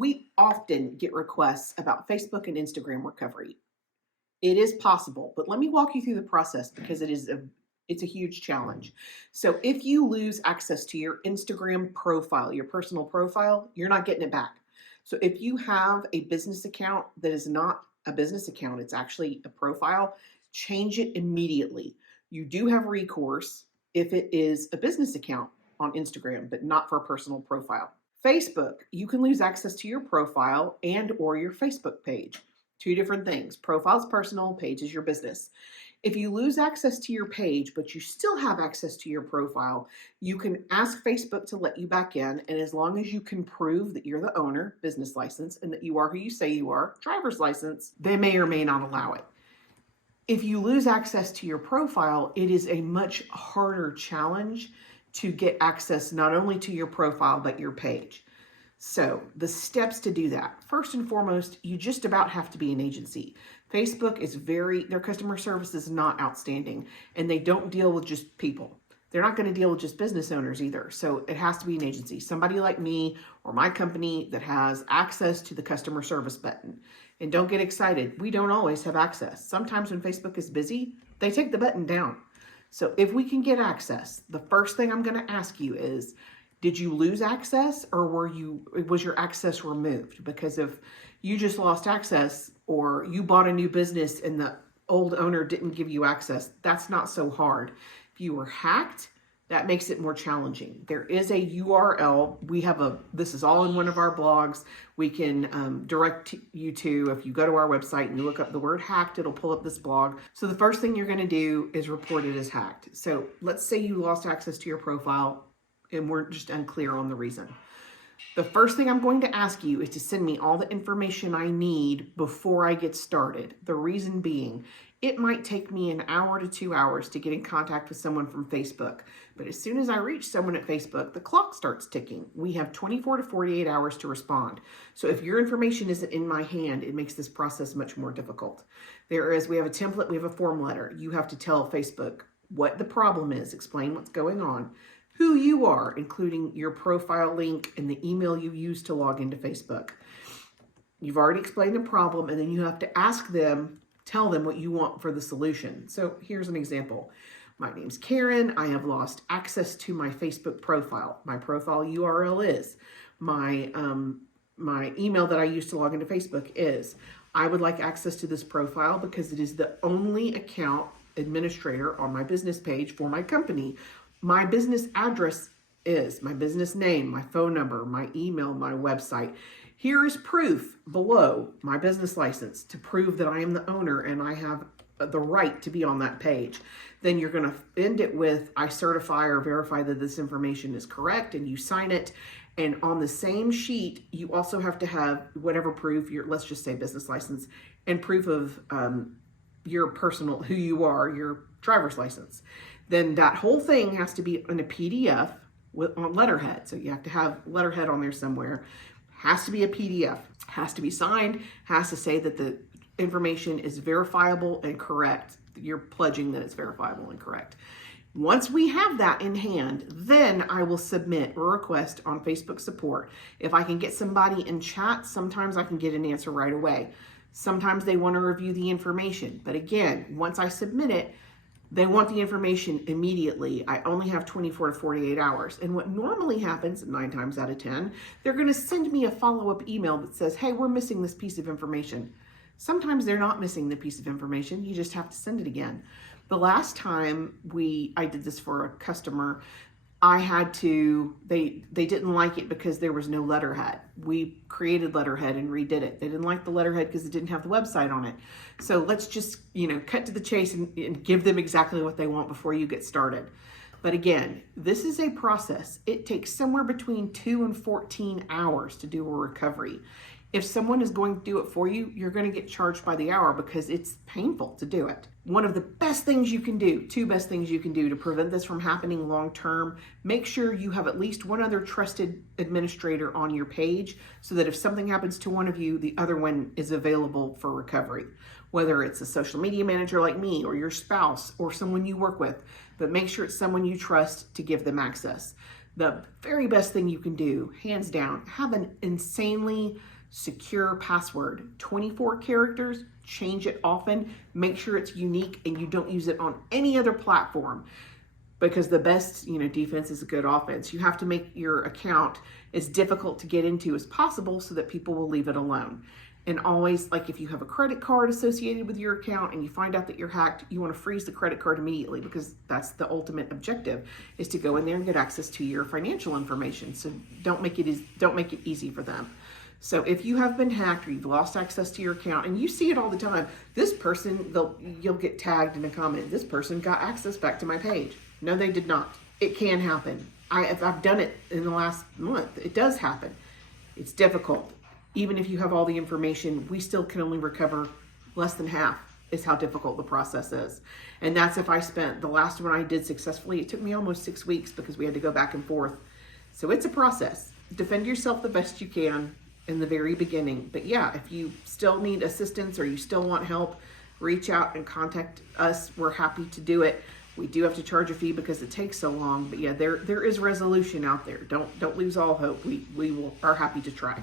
We often get requests about Facebook and Instagram recovery. It is possible, but let me walk you through the process because it's a huge challenge. So if you lose access to your Instagram profile, your personal profile, you're not getting it back. So if you have a business account that is not a business account, it's actually a profile, change it immediately. You do have recourse if it is a business account on Instagram, but not for a personal profile. Facebook, you can lose access to your profile and or your Facebook page. Two different things. Profile's personal, page is your business. If you lose access to your page, but you still have access to your profile, you can ask Facebook to let you back in. And as long as you can prove that you're the owner, business license, and that you are who you say you are, driver's license, they may or may not allow it. If you lose access to your profile, it is a much harder challenge to get access not only to your profile, but your page. So the steps to do that. First and foremost, you just about have to be an agency. Facebook is their customer service is not outstanding, and they don't deal with just people. They're not going to deal with just business owners either. So it has to be an agency, somebody like me or my company that has access to the customer service button. And don't get excited. We don't always have access. Sometimes when Facebook is busy, they take the button down. So if we can get access, the first thing I'm going to ask you is, did you lose access or was your access removed? Because if you just lost access or you bought a new business and the old owner didn't give you access, that's not so hard. If you were hacked, that makes it more challenging. There is a URL. This is all in one of our blogs. We can direct you to, if you go to our website and you look up the word hacked, it'll pull up this blog. So the first thing you're going to do is report it as hacked. So let's say you lost access to your profile and we're just unclear on the reason. The first thing I'm going to ask you is to send me all the information I need before I get started. The reason being, it might take me an hour to 2 hours to get in contact with someone from Facebook. But as soon as I reach someone at Facebook, the clock starts ticking. We have 24 to 48 hours to respond. So if your information isn't in my hand, it makes this process much more difficult. We have a template, we have a form letter. You have to tell Facebook what the problem is, explain what's going on, who you are, including your profile link and the email you use to log into Facebook. You've already explained the problem, and then you have to tell them what you want for the solution. So here's an example. My name's Karen. I have lost access to my Facebook profile. My profile URL is, my email that I use to log into Facebook is, I would like access to this profile because it is the only account administrator on my business page for my company. My business address is my business name, my phone number, my email, my website. Here is proof below, my business license, to prove that I am the owner and I have the right to be on that page. Then you're going to end it with, I certify or verify that this information is correct, and you sign it. And on the same sheet, you also have to have whatever proof, let's just say business license, and proof of your personal, who you are, your driver's license. Then that whole thing has to be in a PDF on letterhead. So you have to have letterhead on there somewhere. Has to be a PDF, has to be signed, has to say that the information is verifiable and correct. You're pledging that it's verifiable and correct. Once we have that in hand, then I will submit a request on Facebook support. If I can get somebody in chat, sometimes I can get an answer right away. Sometimes they want to review the information. But again, once I submit it, they want the information immediately. I only have 24 to 48 hours. And what normally happens, 9 times out of 10, they're going to send me a follow-up email that says, hey, we're missing this piece of information. Sometimes they're not missing the piece of information. You just have to send it again. The last time I did this for a customer, they didn't like it because there was no letterhead. We created letterhead and redid it. They didn't like the letterhead because it didn't have the website on it. So let's just, cut to the chase and give them exactly what they want before you get started. But again, this is a process. It takes somewhere between 2 and 14 hours to do a recovery. If someone is going to do it for you, you're going to get charged by the hour because it's painful to do it. One of the best things you can do, 2 best things you can do to prevent this from happening long term, make sure you have at least one other trusted administrator on your page so that if something happens to one of you, the other one is available for recovery. Whether it's a social media manager like me or your spouse or someone you work with, but make sure it's someone you trust to give them access. The very best thing you can do, hands down, have an insanely secure password, 24 characters, change it often, make sure it's unique and you don't use it on any other platform, because the best, defense is a good offense. You have to make your account as difficult to get into as possible so that people will leave it alone. And always, like if you have a credit card associated with your account and you find out that you're hacked, you want to freeze the credit card immediately, because that's the ultimate objective, is to go in there and get access to your financial information. So don't make it easy for them. So if you have been hacked or you've lost access to your account, and you see it all the time, this person, you'll get tagged in a comment, this person got access back to my page. No, they did not. It can happen. I've done it in the last month. It does happen. It's difficult. Even if you have all the information, we still can only recover less than half is how difficult the process is. And that's if I spent, the last one I did successfully, it took me almost 6 weeks because we had to go back and forth. So it's a process. Defend yourself the best you can in the very beginning. But yeah, if you still need assistance or you still want help, reach out and contact us. We're happy to do it. We do have to charge a fee because it takes so long. But yeah, there is resolution out there. Don't lose all hope. We are happy to try.